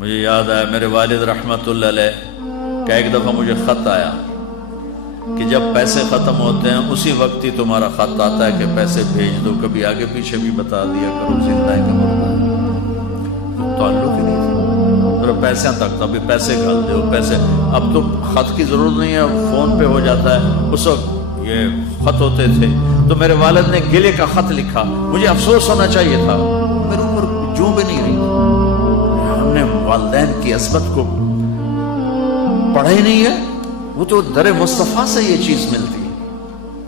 مجھے یاد آیا میرے والد رحمت اللہ علیہ کہ ایک دفعہ مجھے خط آیا کہ جب پیسے ختم ہوتے ہیں اسی وقت ہی تمہارا خط آتا ہے کہ پیسے بھیج دو، کبھی آگے پیچھے بھی بتا دیا کرو زندہ ہے کہ مردہ ہے۔ تعلق ہی نہیں تھا، پھر پیسے تک ابھی پیسے گھال دو پیسے، اب تو خط کی ضرورت نہیں ہے، فون پہ ہو جاتا ہے، اس وقت یہ خط ہوتے تھے۔ تو میرے والد نے گلے کا خط لکھا، مجھے افسوس ہونا چاہیے تھا، میرے عمر جو بھی نہیں رہی، ہم نے والدین کی عظمت کو پڑھا ہی نہیں ہے، وہ تو در مصطفیٰ سے یہ چیز ملتی ہے،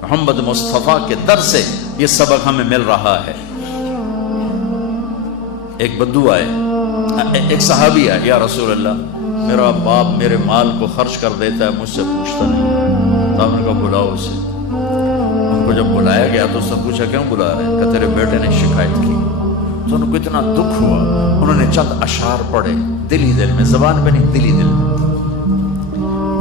محمد مصطفیٰ کے در سے یہ سبق ہمیں مل رہا ہے۔ ایک بدو آئے، ایک صحابی آئے، یا رسول اللہ میرا باپ میرے مال کو خرچ کر دیتا ہے، مجھ سے پوچھتا نہیں، تو ہم نے کہا بلاؤ اسے۔ ہم کو جب بلایا گیا تو اس نے پوچھا کیوں بلا رہے ہیں؟ کہ تیرے بیٹے نے شکایت کی۔ تو ان کو اتنا دکھ ہوا، انہوں نے چند اشعار پڑھے دل ہی دل میں، زبان پہ نہیں، دل ہی دل میں،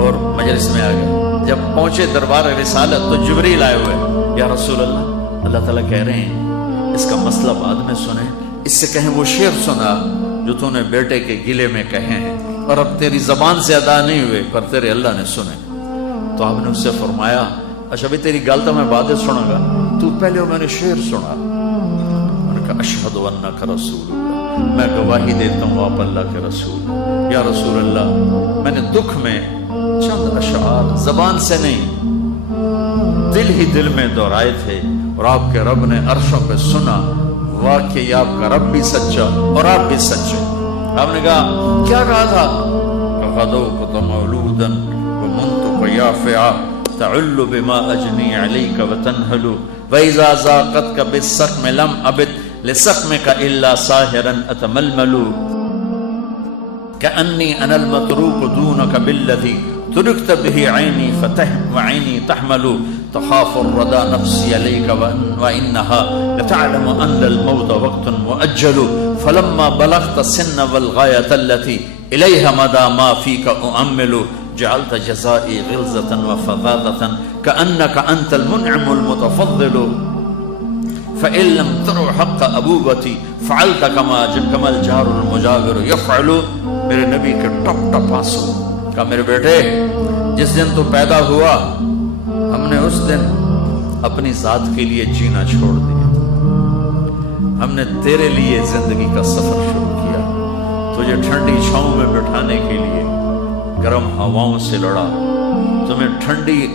اور مجلس میں آ گئے۔ جب پہنچے دربار رسالت تو جبریل آئے ہوئے، یا رسول اللہ اللہ تعالیٰ کہہ رہے ہیں اس کا مسئلہ بعد میں سنیں، اس سے کہیں وہ شعر سنا جو تو نے بیٹے کے گلے میں کہے ہیں اور اب تیری زبان سے ادا نہیں ہوئے پر تیرے اللہ نے سنے۔ تو آپ نے اس سے فرمایا اچھا بھی تیری گل تو میں بعد سنا گا، تو پہلے میں نے شعر سنا۔ میں نے کہا اشہد انک رسول اللہ، میں گواہی دیتا ہوں آپ اللہ کے رسول۔ یا رسول اللہ میں نے دکھ میں چند اشعار زبان سے نہیں دل ہی دل میں دہرائے تھے، اور آپ کے رب نے عرشوں پہ سنا، واقعی آپ کا رب بھی سچا اور آپ بھی سچے۔ آپ نے کہا کیا کہا تھا؟ غدوت مولودا ومنت یافعا تعل بما اجنی علیک وتنہل واذا ذاقتک بالسقم لم ابد لسقمک الا ساہرا اتململ کأنی انا المتروک دونک بالذی ترکت به عینی فتح وعینی تحمل تخاف الردى نفسی علیک وانها لتعلم ان الموت وقت مؤجل فلما بلغت السن والغایة التي الیها مدى ما فیک اؤمل جعلت جزائی غلظة وفظاظة كأنك انت المنعم المتفضل فإن لم ترو حق ابوبتی فعلت كما الجار المجاور يفعل۔ میرے نبی کے ٹپ ٹپ آنسو، کہا میرے بیٹے جس دن تو پیدا ہوا ہم نے اس دن اپنی ذات کے لیے جینا چھوڑ دیا، ہم نے تیرے لیے زندگی کا سفر شروع کیا، تجھے ٹھنڈی چھاؤں میں بٹھانے کے لیے گرم ہواؤں سے لڑا، تمہیں ٹھنڈی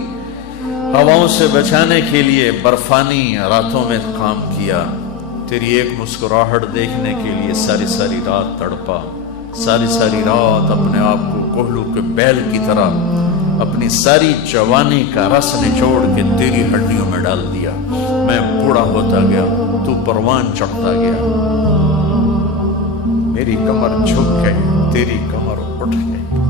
ہواؤں سے بچانے کے لیے برفانی راتوں میں کام کیا، تیری ایک مسکراہٹ دیکھنے کے لیے ساری ساری رات تڑپا، ساری ساری رات اپنے آپ کو کوہلو کے بیل کی طرح اپنی ساری جوانی کا رس نچوڑ کے تیری ہڈیوں میں ڈال دیا، میں بوڑھا ہوتا گیا، تو پروان چڑھتا گیا، میری کمر جھک گئی، تیری کمر اٹھ گئی،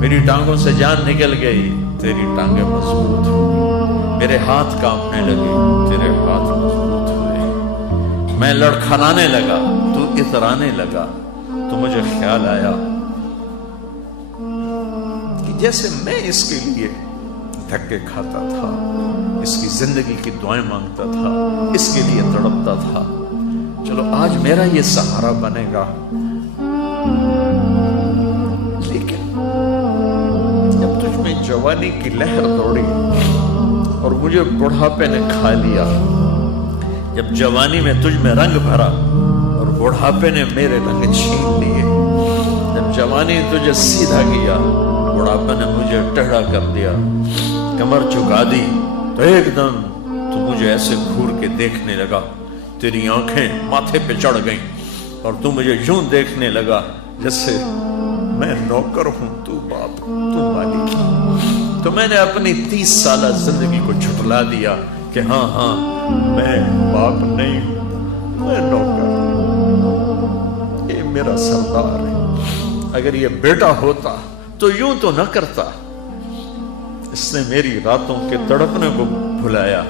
میری ٹانگوں سے جان نکل گئی، تیری ٹانگیں مضبوط ہوئی، میرے ہاتھ کانپنے لگے، تیرے ہاتھ مضبوط ہوئے، میں لڑکھنانے لگا، تو اترانے لگا، تو مجھے خیال آیا کہ جیسے میں اس کے لیے دھکے کھاتا تھا، اس کی زندگی کی دعائیں مانگتا تھا، اس کے لیے تڑپتا تھا، چلو آج میرا یہ سہارا بنے گا، لیکن جب تجھ میں جوانی کی لہر دوڑی اور مجھے بڑھاپے نے کھا لیا، جب جوانی میں تجھ میں رنگ بھرا اور بڑھاپے نے میرے رنگ چھین لیے، جب جوانی تجھے سیدھا کیا بڑھاپے نے مجھے ٹیڑھا کر دیا، کمر جھکا دی تو ایک دم تو مجھے ایسے گھور کے دیکھنے لگا، تیری آنکھیں ماتھے پہ چڑھ گئیں اور تو مجھے یوں دیکھنے لگا جیسے میں نوکر ہوں تو باپ تو مالک۔ تو میں نے اپنی 30 سالہ زندگی کو جھٹلا دیا کہ ہاں میں باپ نہیں ہوں، میں نوکر ہوں، یہ میرا سردار ہے، اگر یہ بیٹا ہوتا تو یوں تو نہ کرتا، اس نے میری راتوں کے تڑپنے کو بھلایا،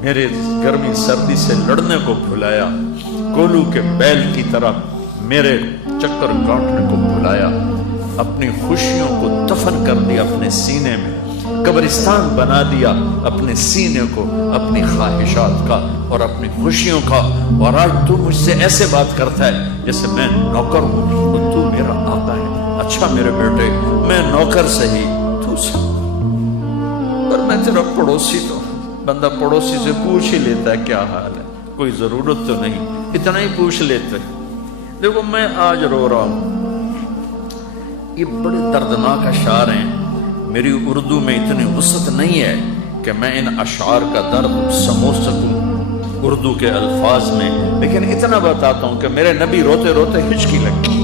میرے گرمی سردی سے لڑنے کو بھلایا، کولو کے بیل کی طرح میرے چکر کاٹنے کو بھلایا، اپنی خوشیوں کو دفن کر دیا اپنے سینے میں، قبرستان بنا دیا اپنے سینے کو، اپنی خواہشات کا اور اپنی خوشیوں کا، اور آج تو مجھ سے ایسے بات کرتا ہے جیسے میں نوکر ہوں اور تو میرا آقا اچھا میرے بیٹے میں نوکر سہی تو پر میں تیرا پڑوسی تو بندہ پڑوسی سے پوچھ ہی لیتا ہے کیا حال ہے، کوئی ضرورت تو نہیں، اتنا ہی پوچھ لیتے۔ دیکھو میں آج رو رہا ہوں، یہ بڑے دردناک اشعار ہیں، میری اردو میں اتنی وسعت نہیں ہے کہ میں ان اشعار کا درد سمجھ سکوں اردو کے الفاظ میں، لیکن اتنا بتاتا ہوں کہ میرے نبی روتے روتے ہچکی لگی،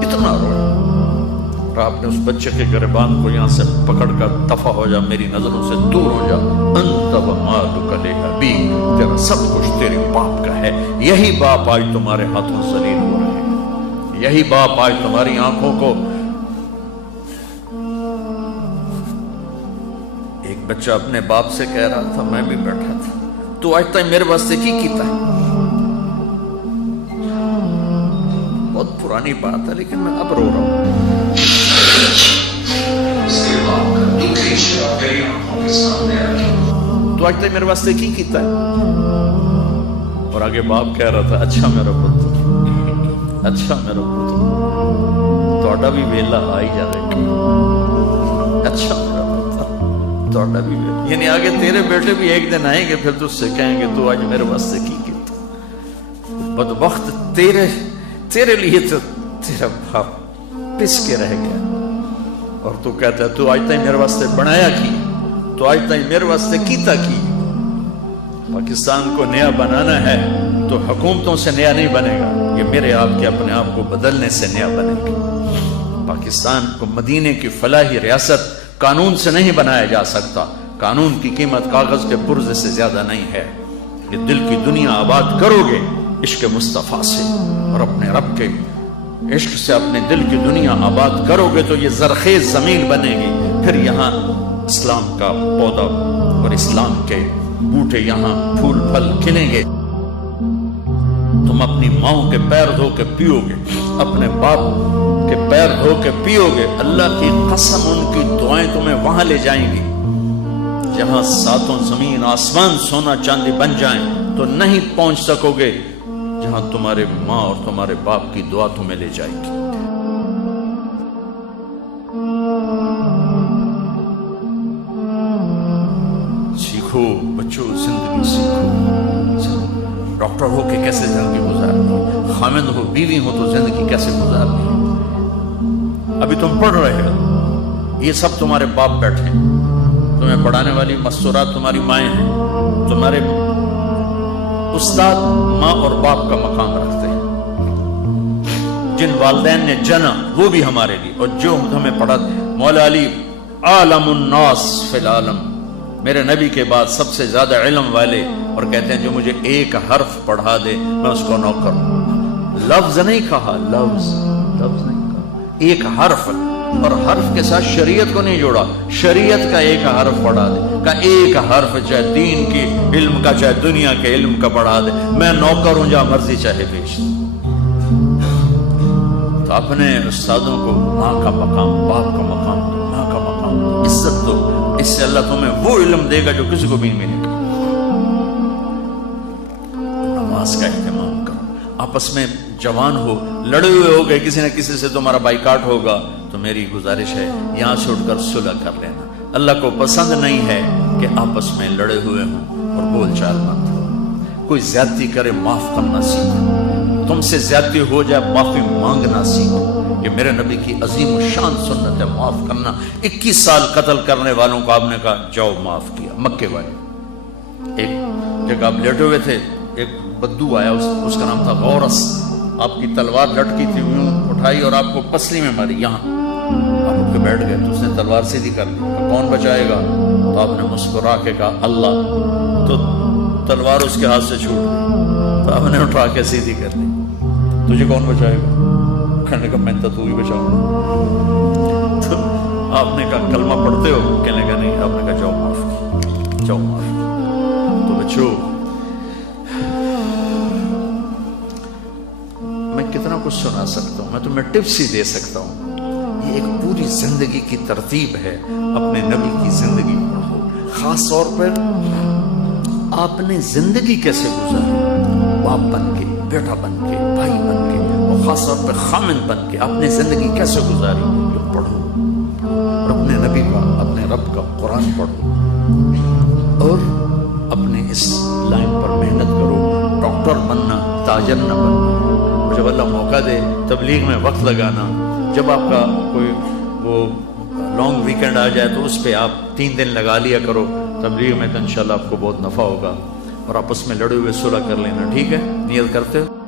اتنا روئے، اور آپ نے اس بچے کے گریبان کو یہاں سے پکڑ کر دفع ہو جا، میری نظروں سے دور ہو جا، انت و مالک لابی، تیرا سب کچھ تیرے باپ کا ہے۔ یہی باپ آج تمہارے ہاتھوں ذلیل ہو رہے ہیں، یہی باپ آج تمہاری آنکھوں کو۔ ایک بچہ اپنے باپ سے کہہ رہا تھا، میں بھی بیٹھا تھا، تو آج تک میرے واسطے کی کیتا ہے؟ بہت پرانی بات ہے لیکن میں اب رو رہا ہوں۔ تو آج تک میرے واسطے کی کیتا ہے؟ اور آگے باپ کہہ رہا تھا، اچھا میرا پتر، اچھا میرا پتر، توڑا بھی ویلا آئی جائے گا، اچھا میرا پتر، توڑا بھی ویلا، یعنی آگے تیرے بیٹے بھی ایک دن آئیں گے، پھر تجھ سے کہیں گے تو آج میرے واسطے کی کیتا؟ بدبخت تیرے لیے تو تیرا باپ پس کے رہ گیا، اور تو کہتا ہے تو آج تک میرے واسطے بنایا کی، تو آج تک میرے واسطے کیتا کی۔ پاکستان کو نیا بنانا ہے تو حکومتوں سے نیا نہیں بنے گا، یہ میرے آپ کے اپنے آپ کو بدلنے سے نیا بنے گا۔ پاکستان کو مدینے کی فلاحی ریاست قانون سے نہیں بنایا جا سکتا، قانون کی قیمت کاغذ کے پرزے سے زیادہ نہیں ہے۔ یہ دل کی دنیا آباد کرو گے عشق مصطفیٰ سے، اور اپنے رب کے عشق سے اپنے دل کی دنیا آباد کرو گے تو یہ زرخیز زمین بنے گی، پھر یہاں اسلام کا پودا اور اسلام کے بوٹے یہاں پھول پھل کھلیں گے۔ تم اپنی ماؤں کے پیر دھو کے پیو گے، اپنے باپ کے پیر دھو کے پیو گے، اللہ کی قسم ان کی دعائیں تمہیں وہاں لے جائیں گی جہاں ساتوں زمین آسمان سونا چاندی بن جائیں تو نہیں پہنچ سکو گے جہاں تمہارے ماں اور تمہارے باپ کی دعا تمہیں لے جائے گی۔ سیکھو بچوں، زندگی سیکھو، ڈاکٹر ہو کے کیسے زندگی گزارنی، خامد ہو بیوی ہو تو زندگی کیسے گزارنی۔ ابھی تم پڑھ رہے ہو، یہ سب تمہارے باپ بیٹھے ہیں، تمہیں پڑھانے والی مستورات تمہاری مائیں ہیں، تمہارے استاد ماں اور باپ کا مقام رکھتے ہیں، جن والدین نے جنا وہ بھی ہمارے لیے، اور جو ہمیں پڑھا۔ مولا علی عالم الناس فی العالم، میرے نبی کے بعد سب سے زیادہ علم والے، اور کہتے ہیں جو مجھے ایک حرف پڑھا دے میں اس کو نوکر ہوں۔ لفظ نہیں کہا، لفظ نہیں کہا، ایک حرف، اور حرف کے ساتھ شریعت کو نہیں جوڑا، شریعت کا ایک حرف پڑھا دے، کا ایک حرف چاہے دین کی علم کا چاہے دنیا کے علم کا پڑھا دے، میں نوکر ہوں، جہاں مرضی چاہے بیچ۔ تو اپنے استادوں کو ماں کا مقام، باپ کا مقام دو، ماں کا مقام دو، عزت دو، اس سے اللہ تمہیں وہ علم دے گا جو کسی کو بھی نہیں ملے گا۔ نماز کا اہتمام کرو، آپس میں جوان ہو، لڑے ہوئے ہو گئے، کسی نہ کسی سے تمہارا بائیکاٹ ہوگا تو میری گزارش ہے یہاں سے اٹھ کر صلح کر لینا۔ اللہ کو پسند نہیں ہے کہ آپس میں لڑے ہوئے ہوں اور بول چال مت ہو۔ کوئی زیادتی کرے معاف کرنا سیکھو، تم سے زیادتی ہو جائے معافی مانگنا سیکھو، یہ میرے نبی کی عظیم الشان سنت ہے، معاف کرنا۔ 21 سال قتل کرنے والوں کو آپ نے کہا جاؤ معاف کیا، مکے والے۔ ایک جگہ آپ لیٹے ہوئے تھے، ایک بدو آیا، اس کا نام تھا غورس، آپ کی تلوار لٹکی تھی، اٹھائی اور آپ کو پسلی میں ماری، یہاں آپ اٹھ کے بیٹھ گئے تو اس نے تلوار سیدھی کر دی، کون بچائے گا؟ تو آپ نے مسکرا کے کہا اللہ، تو تلوار اس کے ہاتھ سے چھوٹ گئی، تو آپ نے اٹھا کے سیدھی کر دی، تجھے کون بچائے گا؟ کہنے کا میں تو ہی بچاؤں گا۔ تو آپ نے کہا کلمہ پڑھتے ہو؟ کہنے کا نہیں۔ آپ نے کہا جاؤ معاف کی، جاؤ معاف کی۔ تو بچوں، میں کتنا کچھ سنا سکتا ہوں، میں تمہیں ٹپس ہی دے سکتا ہوں، یہ ایک پوری زندگی کی ترتیب ہے۔ اپنے نبی کی زندگی پڑھو، خاص طور پر آپ نے زندگی کیسے گزاری، باپ بن کے، بیٹا بن کے، بھائی بن کے، اور خاص طور پہ خامن بن کے آپ نے زندگی کیسے گزاری، یہ پڑھو اور اپنے نبی کا، اپنے رب کا قرآن پڑھو اور اپنے اس لائن پر محنت کرو، ڈاکٹر بننا، تاجر نہ بننا، جب اللہ موقع دے تبلیغ میں وقت لگانا، جب آپ کا کوئی وہ لانگ ویکینڈ آ جائے تو اس پہ آپ 3 دن لگا لیا کرو تبلیغ میں، تو انشاءاللہ آپ کو بہت نفع ہوگا، اور آپس میں لڑے ہوئے صلح کر لینا، ٹھیک ہے؟ نیت کرتے ہو؟